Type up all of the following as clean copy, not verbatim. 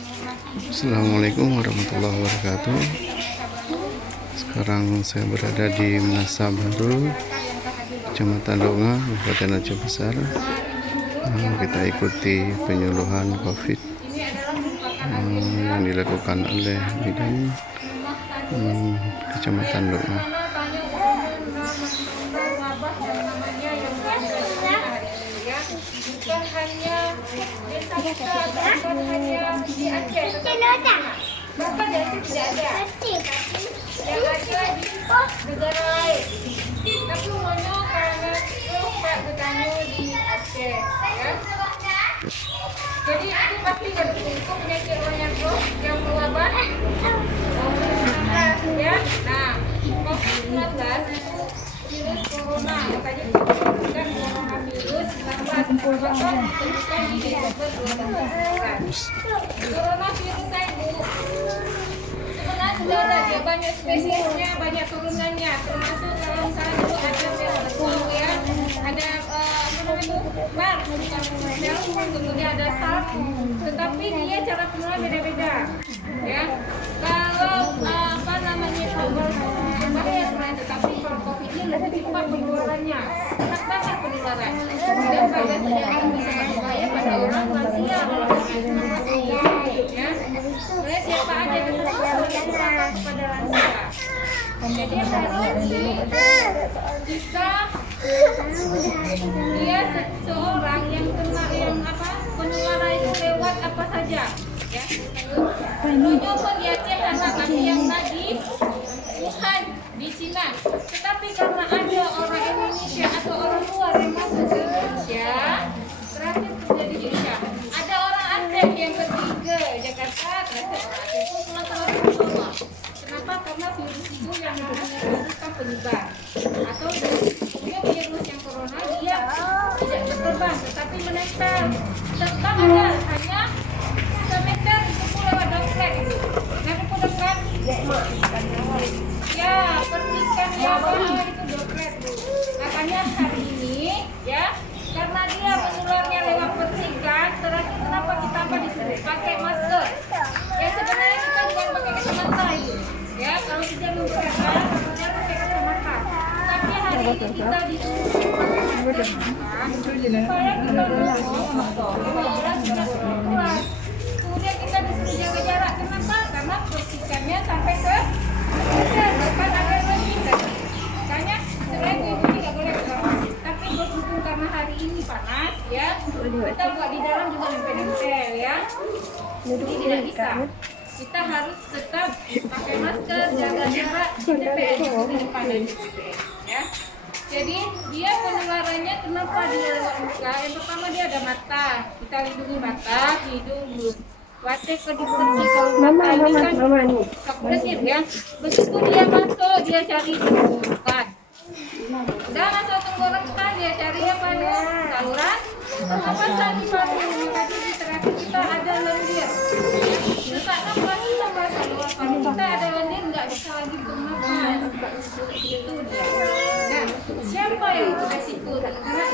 Assalamualaikum warahmatullahi wabarakatuh. Sekarang saya berada di Menasa Baru, Kecamatan Donga, Kabupaten Aceh Besar. Kita ikuti penyuluhan COVID yang dilakukan oleh bidan Kecamatan Donga. Bukan hanya desa kita, bukan hanya di Aceh, bahkan di Aceh tidak ada. Yang ada di negara lain. Tapi mono karena lupa ketemu di Aceh, ya. Jadi itu pasti untuk penyakit yang mewabah, ya. Nah, COVID-19 itu virus corona, makanya disebutkan coronavirus 19 ditemukan di Desember 2019. Coronavirus itu sebenarnya sudah ada, dia banyak spesiesnya, banyak turunannya, termasuk kalau misalnya itu ada Delta, ya, ada MERS, kemudian ada SARS, tetapi dia cara penularan beda-beda, ya. Kalau berbahaya sebenarnya, tetapi kalau COVID ini lebih cepat penularannya, cepat banget penularan. Dan pada yang bisa berbahaya pada orang lansia, ya. Sebenarnya siapa aja yang terpapar kepada lansia. Jadi hari ini jika dia seseorang yang kena penularan itu lewat apa saja, ya. Dulu pun di Aceh anak yang tadi Wuhan di Cina, tetapi karena ada orang Indonesia atau orang luar yang masuk ke Indonesia, terakhir terjadi di Indonesia. Ada orang Aceh yang pergi ke Jakarta, terakhir orang Aceh pun pulang ke Jawa. Kenapa? Karena virus itu yang namanya virus kan penyebar, atau virus yang corona dia tidak berterbang, tetapi menempel. Tetap ada hanya semeter itu lewat droplet itu. Kenapa droplet? Ya, percikan yang itu droplet tuh. Makanya hari ini, ya, karena dia menularnya lewat percikan, terakhir kenapa kita disuruh pakai masker? Ya sebenarnya kita bukan pakai kacamata itu, ya. Kalau tidak memperhatikan, kita pakai kacamata. Tapi hari ini kita disuruh pakai masker supaya kita orang tidak tertular. Kemudian kita disuruh jaga jarak. Kenapa? Karena percikannya sampai ke depan ada lebih tadi. Makanya sebenarnya itu tidak boleh keluar. Tapi berhubung karena hari ini panas, ya, kita buat di dalam juga nempel-nempel, ya. Jadi tidak bisa. Kita harus tetap pakai masker, jaga jarak di TPS di depan ya. Jadi dia penularannya kenapa dia lewat muka? Yang pertama dia ada mata, kita lindungi mata, hidung, mulut. Wate ke diperci kalau mata ini kan sakit, ya. Begitu dia masuk dia cari tenggorokan. Udah masuk tenggorokan dia cari apa nih? Saluran pernapasan di paru. Tadi di terakhir kita ada lendir. Sesak nafas saluran paru kita ada lendir, nggak bisa lagi bernapas. Itu dia. Nah, siapa yang beresiko terkena?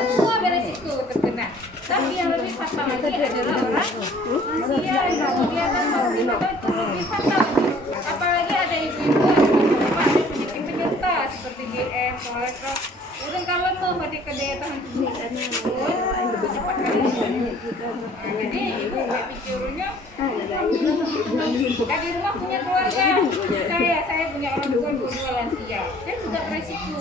Semua beresiko terkena. Tapi yang lebih fatal lagi adalah orang lansia yang kemudian itu lebih fatal. Apalagi ada ibu-ibu ada penyakit penyerta seperti GM, kolesterol. Udah kalau tuh pada daya tahan tubuh cepat kali. Jadi ibu pikirnya di rumah punya keluarga. Saya punya orang tua dua lansia. Saya juga beresiko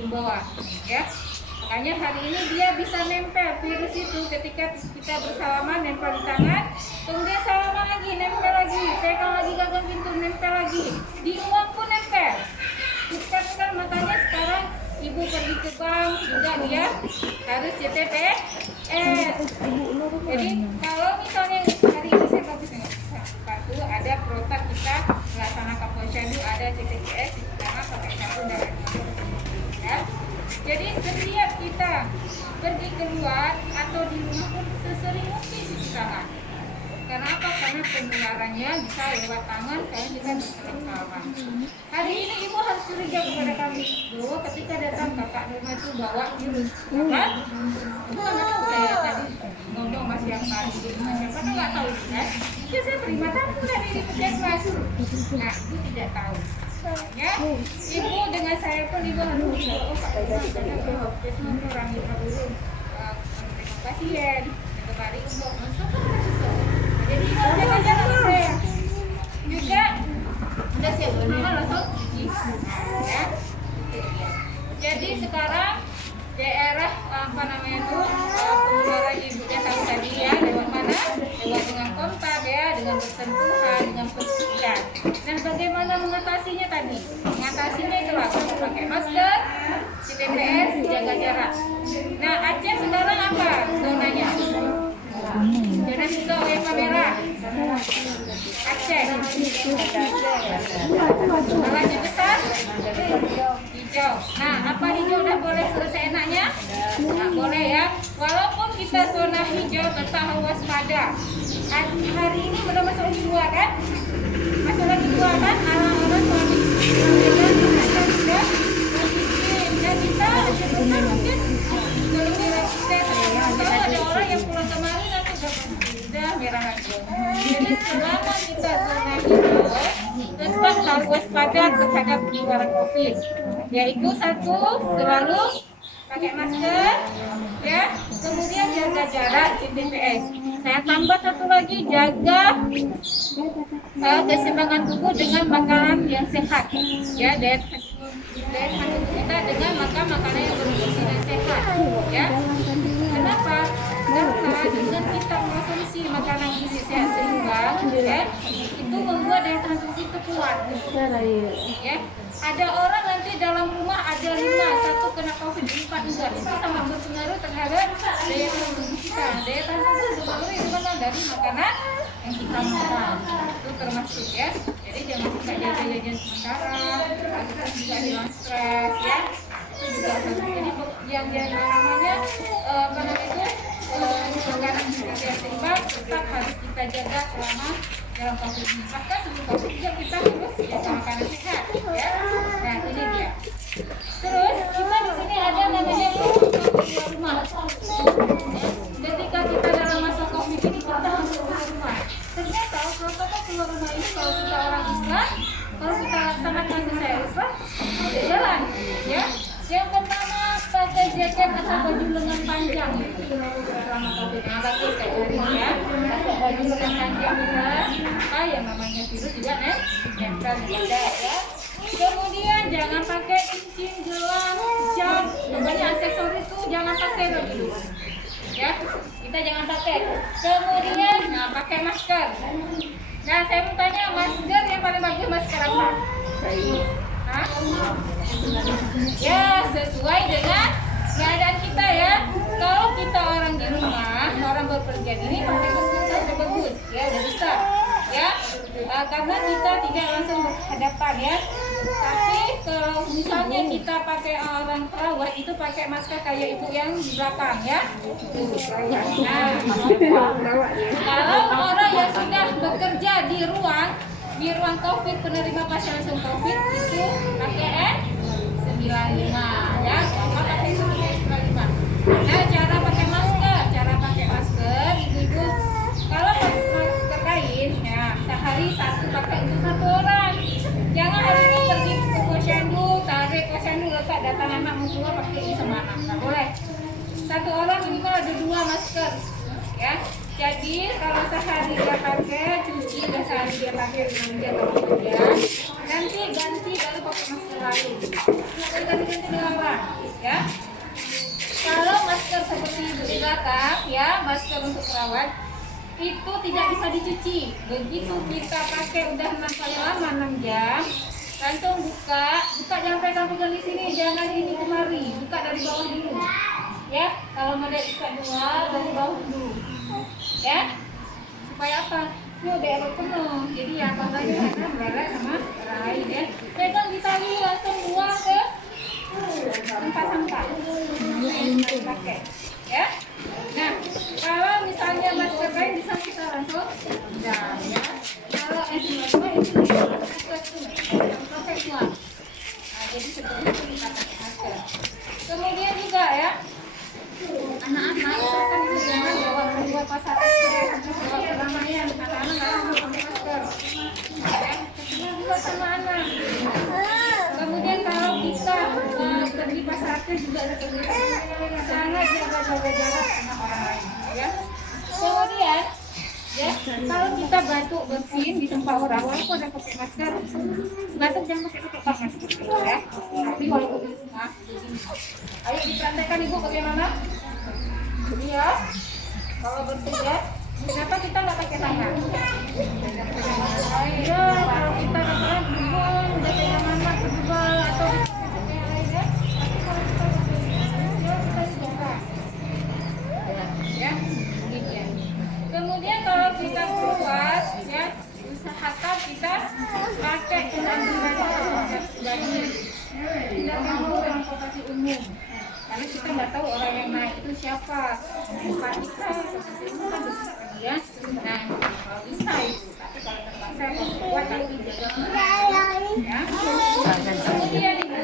membawa, ya. Makanya hari ini dia bisa nempel virus itu ketika kita bersalaman, nempel di tangan, kemudian salaman lagi, nempel lagi, pegang lagi gagang pintu, nempel lagi, di ruang pun nempel. Kita kan makanya sekarang ibu pergi ke bank juga dia harus CTPS. Jadi kalau misalnya hari ini saya bagus nih, satu ada protap kita melaksanakan posyandu, ada CTPS, karena pakai kartu darah, ya. Jadi setiap kita pergi keluar atau di rumah pun sesering mungkin cuci tangan. Karena apa? Karena penularannya bisa lewat tangan kalau kita bersama-sama. Hari ini ibu harus curiga kepada kami bahwa ketika datang kakak Nurma itu bawa virus, kan? Ibu nggak tahu saya tadi ngomong masih yang tadi di rumah siapa nggak tahu kan? Ya saya terima tamu dari puskesmas. Nah ibu tidak tahu. Ya, ibu dengan saya pun ibu harus tahu Pak karena puskesmas orang yang burung menerima pasien kembali untuk masuk ke kasus. Jadi ibu jaga jarak sama saya. Juga udah siap nama langsung ya. Jadi sekarang daerah apa namanya itu penularan ibu yang tahu tadi ya lewat mana? Lewat dengan kontak ya, dengan bersentuhan, dengan percikan. Dan bagaimana mengatasinya tadi? Mengatasinya itulah pakai masker, TPS, jaga jarak. Nah Aceh sekarang apa zonanya? Zona hijau yang merah. Aceh. Lagi besar? Hijau. Nah, apa hijau udah boleh selesai enaknya? Nggak boleh ya. Walaupun kita zona hijau tetap waspada. Hari ini udah masuk lagi 2 kan? Masuk lagi 2 kan? Orang-orang suami dan kita sebetulnya mungkin lebih resisten. Kalau ada orang yang pulang kemarin nanti udah merah lagi. Jadi selama kita zona hijau tetap harus waspada terhadap penularan COVID. Yaitu satu, selalu pakai masker, ya. Kemudian jaga jarak TPS. Saya tambah satu lagi, jaga keseimbangan tubuh dengan makanan yang sehat, ya. Daya tahan tubuh kita dengan makan makanan yang bergizi dan sehat, ya. Kenapa? Karena dengan kita mengkonsumsi makanan gizi sehat seimbang, ya, itu membuat daya tahan tubuh kita kuat, ya. Ada orang nanti dalam rumah ada 5, 1 kena COVID, 4 enggak. Itu sangat berpengaruh terhadap daya tahan tubuh kita. Daya tahan tubuh dipengaruhi dari makanan yang kita makan. Itu termasuk ya. Jadi jangan suka jajan-jajan sementara, kita juga hilang stres ya. Itu juga harus. Jadi yang namanya apa namanya makanan gizi yang seimbang tetap harus kita jaga selama dalam COVID ini. Bahkan sebelum COVID juga kita harus jaga makanan sehat ya. Nah ini dia. Terus kita di sini ada namanya keluar rumah. Ya. Ketika kita dalam masa COVID ini kita harus keluar rumah. Ternyata protokol keluar rumah ini kalau kita orang Islam, kalau kita laksanakan sesuai Islam, jalan ya. Yang pertama pakai jaket atau baju lengan panjang selama COVID. Nah, bagus kayak hari ini ya. Pakai baju lengan panjang juga. Yang namanya virus juga nempel di dada ya. Kemudian jangan pakai cincin, gelang, jam, banyak aksesoris tuh jangan pakai dulu. Ya, kita jangan pakai. Kemudian, nah pakai masker. Nah, saya mau tanya masker yang paling bagus masker apa? Hah? Ya, sesuai dengan keadaan kita ya. Kalau kita orang di rumah, orang berpergian ini pakai masker udah bagus, ya udah bisa, ya. Karena kita tidak langsung berhadapan ya. Tapi kalau misalnya kita pakai orang perawat itu pakai masker kayak ibu yang di belakang ya. Nah, kalau orang yang sudah bekerja di ruang COVID penerima pasien langsung COVID itu pakai N95 ya. Apa pakai N95? Nah, cara pakai masker ibu-ibu kalau pakai masker kain ya sehari 1 pakai untuk 1 orang. Jangan hari ini pergi ke posyandu, tarik posyandu letak datang anak mau keluar pakai ini sama anak, nggak boleh. 1 orang minimal ada 2 masker, ya. Jadi kalau sehari dia pakai, cuci dan sehari dia pakai dengan dia bekerja, nanti ganti baru pakai masker lain. Ganti dengan orang, ya. Kalau masker seperti ibu di belakang, ya masker untuk perawat itu tidak bisa dicuci. Begitu kita pakai udah 6 kali lama 6 jam, langsung buka jangan pegang di sini, jangan ini kemari, buka dari bawah dulu. Ya, kalau mau ikat 2 dari bawah dulu. Ya, supaya apa? Ini udah erot penuh, jadi ya apa lagi karena berat sama lain ya. Pegang di tali langsung buang ke tempat sampah. Pakai, ya. Nah, Kalau misalnya masker kain bisa kita langsung nah ya. Kalau S2 itu yang profesional. Nah, jadi seperti itu kita pakai masker. Kemudian juga ya, anak-anak kan itu jangan bawa keluar pasar bawa keramaian. Anak-anak nggak harus pakai masker. Ya, ketemu juga sama anak. Kemudian kalau kita pergi pasar juga sangat jaga jarak sama orang lain. Ya. Kemudian ya, kalau kita batuk bersin di tempat orang, walaupun ada pakai masker, batuk jangan pakai tutup tangan, ya. Tapi walaupun di rumah, ayo dipraktekkan ibu bagaimana? Iya, kalau bersin ya, kenapa kita nggak pakai tangan? Ayo, kalau kita nggak bingung, baca mana tebal atau yang lainnya, tapi kalau kita ya, gitu ya. Kemudian kalau kita keluar, ya usahakan kita pakai tidak mau transportasi umum, karena kita nggak tahu orang yang naik itu siapa. Tempat kita transportasi umum kan bisa ya. Nah, kalau bisa itu, tapi kalau terpaksa kalau keluar tapi jaga ya. Kemudian ibu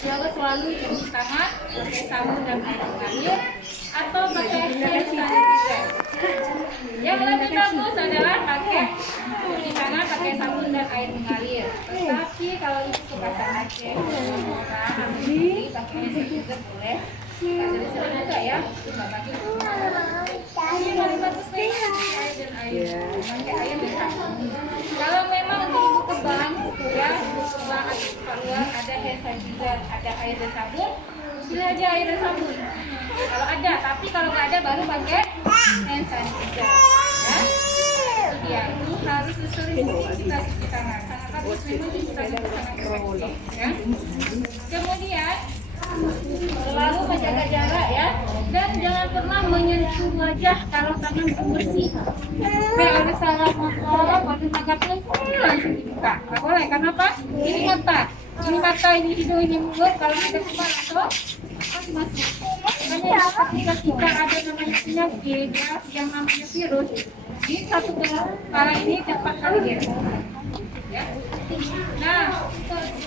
jaga selalu cuci tangan pakai sabun dan air mengalir atau pakai hand sanitizer. Yang lebih bagus adalah pakai cuci tangan pakai sabun dan air mengalir. Tetapi kalau ibu ke pasar Aceh, pakai hand sanitizer boleh. Sering-sering juga ya. Ini paling bagus air dan air. Pakai air dan sabun. Kalau memang untuk ibu ke bank, ya ibu ke bank atau keluar ada hand sanitizer, ada air dan sabun, pilih aja air dan sabun. Kalau ada, tapi kalau nggak ada baru pakai hand sanitizer. Ya, iya itu harus sering kita cuci tangan. Sangat harus memang kita cuci tangan. Ya. Kemudian selalu menjaga jarak ya, dan jangan pernah menyentuh wajah kalau tangan belum bersih. Sampai ada salah makan, pada tangan pun langsung dibuka. Nggak boleh, karena apa? Ini mata, ini hidung, ini mulut. Kalau ada kuman atau masuk. Makanya ketika kita ada namanya penyakit ya, yang namanya virus, ini satu kepala ini cepat kali dia. Ya. Nah,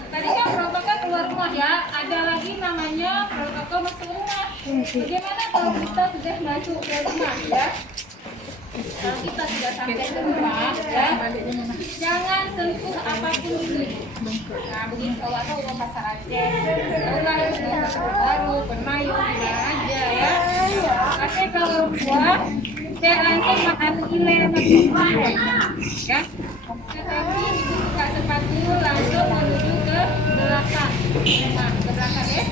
tadi kan protokol keluar rumah ya, ada lagi namanya protokol masuk rumah. Bagaimana kalau kita sudah masuk ke rumah ya? Kalau kita sudah sampai ke rumah ya, jangan sentuh apapun dulu. Nah, begitu kalau ada uang pasar Aceh, ulang pasar baru, Bermayu, dimana aja ya. Tapi kalau buah, saya langsung makan ile ya. Tetapi ibu buka sepatu langsung menuju ke belakang. Nah, ke belakang ya.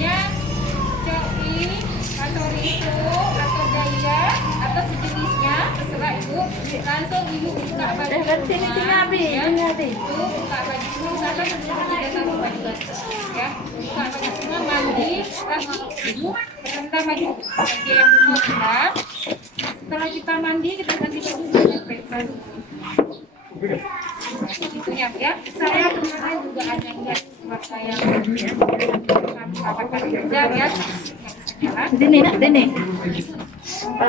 Yang coki, katori itu atau daya atau sejenisnya terserah ibu. Langsung ibu buka baju semua ya. Ibu buka baju semua, misalkan tidak taruh baju ya. Buka baju semua, mandi, lagi ibu berendam baju yang benar. Setelah kita mandi, kita ganti baju baru. Itunya ya, saya kemarin juga ada lihat surat saya kami kerja ya. Dene.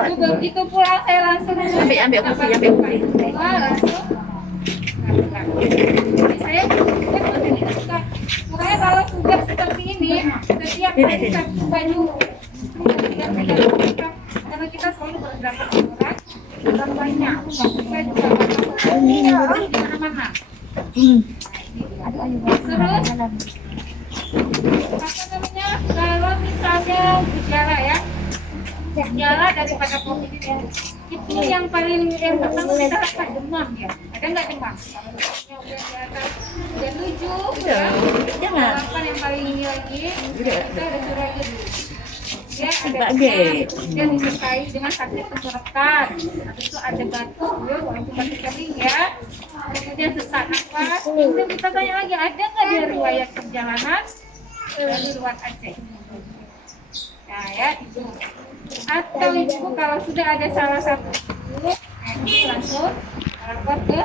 Itu begitu pulang saya langsung ambil kopi. Langsung. Jadi saya makanya kalau sudah seperti ini, setiap hari satu baju. Karena kita selalu berdapat orang, dan banyak. Saya juga ini orang di mana-mana. Terus, apa namanya? Kalau misalnya gejala ya, gejala daripada COVID itu yang paling pertama kita rasa demam ya. Ada nggak demam? Kalau udah di atas 37, ya. Jangan. Yang paling ini lagi, kita ada surat dulu. Ya, ada disertai dengan sakit tenggorokan, habis itu ada batuk, walaupun batuk kering ya, kemudian sesak nafas. Kemudian kita tanya lagi, ada nggak dia riwayat perjalanan dari luar Aceh? Nah ya itu. Atau ibu kalau sudah ada salah satu itu langsung lapor ke.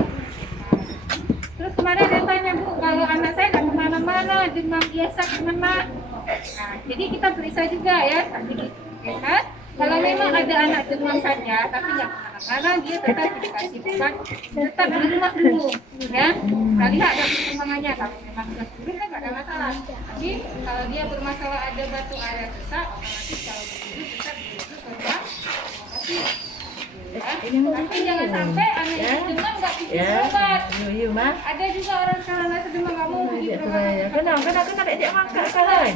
Terus kemarin ada tanya bu, kalau anak saya nggak kemana-mana, demam biasa gimana? Nah, jadi kita periksa juga ya, tapi sehat. Kalau memang ada anak demam saja, tapi nggak kemana-mana, dia tetap dikasih obat, tetap di rumah dulu, ya. Kita lihat dari perkembangannya, kalau memang sudah turun kan nggak ada masalah. Tapi kalau dia bermasalah ada batu air sesak, otomatis kalau begitu tetap dirujuk ke rumah. Tapi tapi jangan sampai anak itu demam nggak dikasih obat. Ada juga orang sekarang rasa demam nggak mau pergi berobat. Kenapa dia makan sekarang?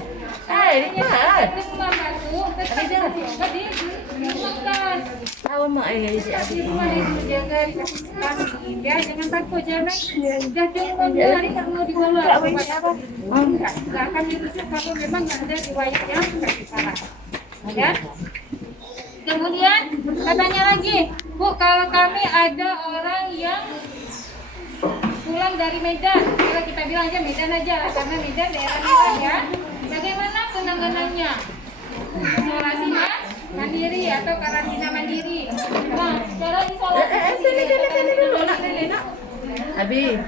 Demam masuk, tetap dikasih obat dimakan. Tahu mak Di rumah itu jaga dikasih vitamin, ya jangan takut, jangan sudah cuma 2 hari tak mau dibawa. Nggak akan dirujuk kalau memang nggak ada riwayatnya sakit parah. Ya. Kemudian katanya lagi, Bu, kalau kami ada orang yang pulang dari Medan, kalau kita bilang aja Medan aja lah, karena Medan daerah merah ya. Bagaimana penanganannya? Isolasi mandiri atau karantina mandiri. Nah, cara isolasi dulu nak. Abi,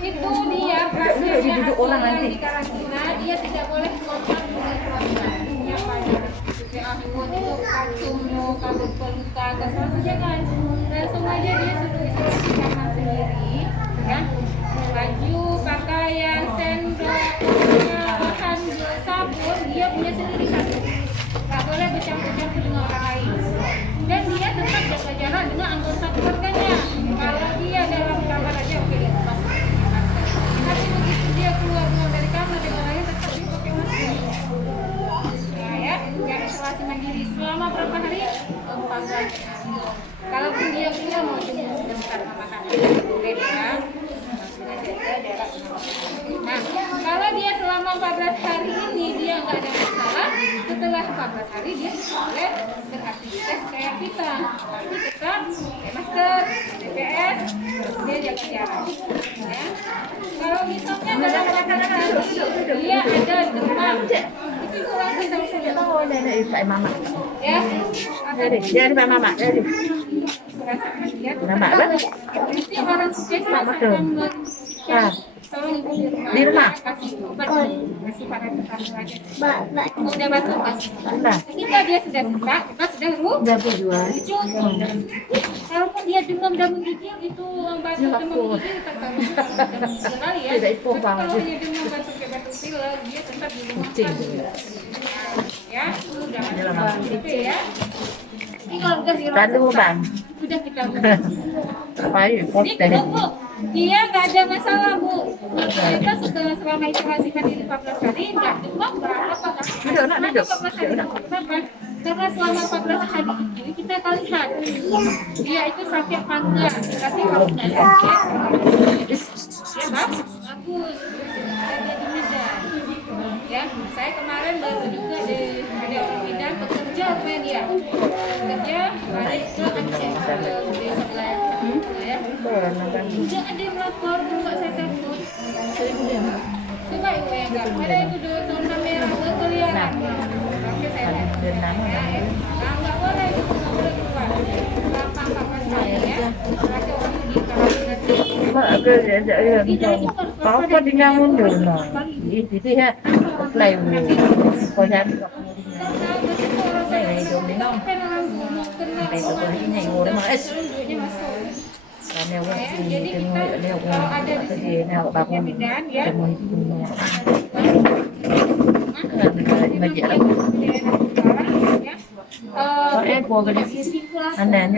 itu dia prakteknya orang nanti di karantina, dia tidak boleh kontak dengan keluarga. Siapa aja? Itu kacungnya, kabut peluka, kesan jangan. Langsung aja dia suruh isolasi kamar sendiri, ya. Baju, pakaian, sendok, makan, sabun, dia punya sendiri kan. Nggak boleh bercampur-campur dengan orang lain. Dan dia tetap jaga jarak dengan anggota keluarganya. Kalau dia dalam kamar aja oke dia lepas masker. Tapi begitu dia keluar dari kamar dengan lain tetap dia pakai masker. Nah ya, isolasi mandiri selama berapa hari? 14 hari. Kalaupun dia keluar mau jenguk sebentar makan boleh ya. Nah, kalau dia selama 14 hari ini dia nggak ada masalah, setelah 14 hari dia boleh beraktivitas kayak kita, tapi tetap pakai masker, TPS, dia jaga jarak. Ya. Kalau misalnya dalam 14 hari dia ada demam, itu langsung sama tahu nenek Pak Mama. ya. Dia Pak Mama. Nama apa? Nanti orang spesialis akan tolong ibu Di rumah? kasih obat, kasih paracetamol aja. Udah batuk kasih. Ketika dia sudah sesak, kita sudah rujuk. Kalaupun dia demam dan menggigil itu batuk demam menggigil tetap harus sekali ya. Tapi kalau dia demam batuk kayak batuk pilek, dia tetap di rumah kan. Ya, udah gitu ya. Ini kalau udah dirasa sudah kita ini Bu, dia nggak ada masalah Bu. Kita sudah selama isolasi mandiri 14 hari nggak demam nggak apa-apa. Kenapa? Karena selama 14 hari itu kita akan lihat dia itu sakit apa enggak. Tapi kalau nggak sakit, ya bagus. Ada di Medan. Ya, saya kemarin baru juga ada orang Medan bekerja rupanya dia. Bekerja balik ke Aceh ke desa Belayan. Ya. Tidak ada yang melapor, enggak saya takut. Coba ibu yang enggak. Ada itu zona merah kelihatan. Oke saya lihat. Ya. Nah, enggak boleh itu enggak boleh keluar. Selama 14 hari ya. Berarti orang di karantina. Apa dia mundur no? Itu dia apply ko yan. Này đồ đi non. Đây tôi thấy này ngồi đó mà ít. Nếu cái gì nào bà con mà dễ lắm. Có em cô cái anh này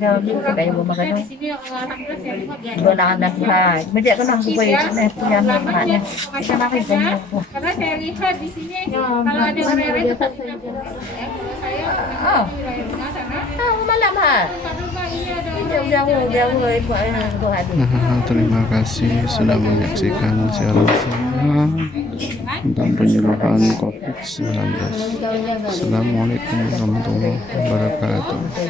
theo những cái đấy mà cái đó vừa làm là phải bây giờ có năng về này nhà mình mà nha cho nó phải karena saya lihat di sini kalau ada orang itu tak bisa ya kalau saya di rumah sana malam ha jauh Terima kasih sudah menyaksikan siaran saya tentang penyuluhan COVID-19. Assalamualaikum warahmatullahi wabarakatuh.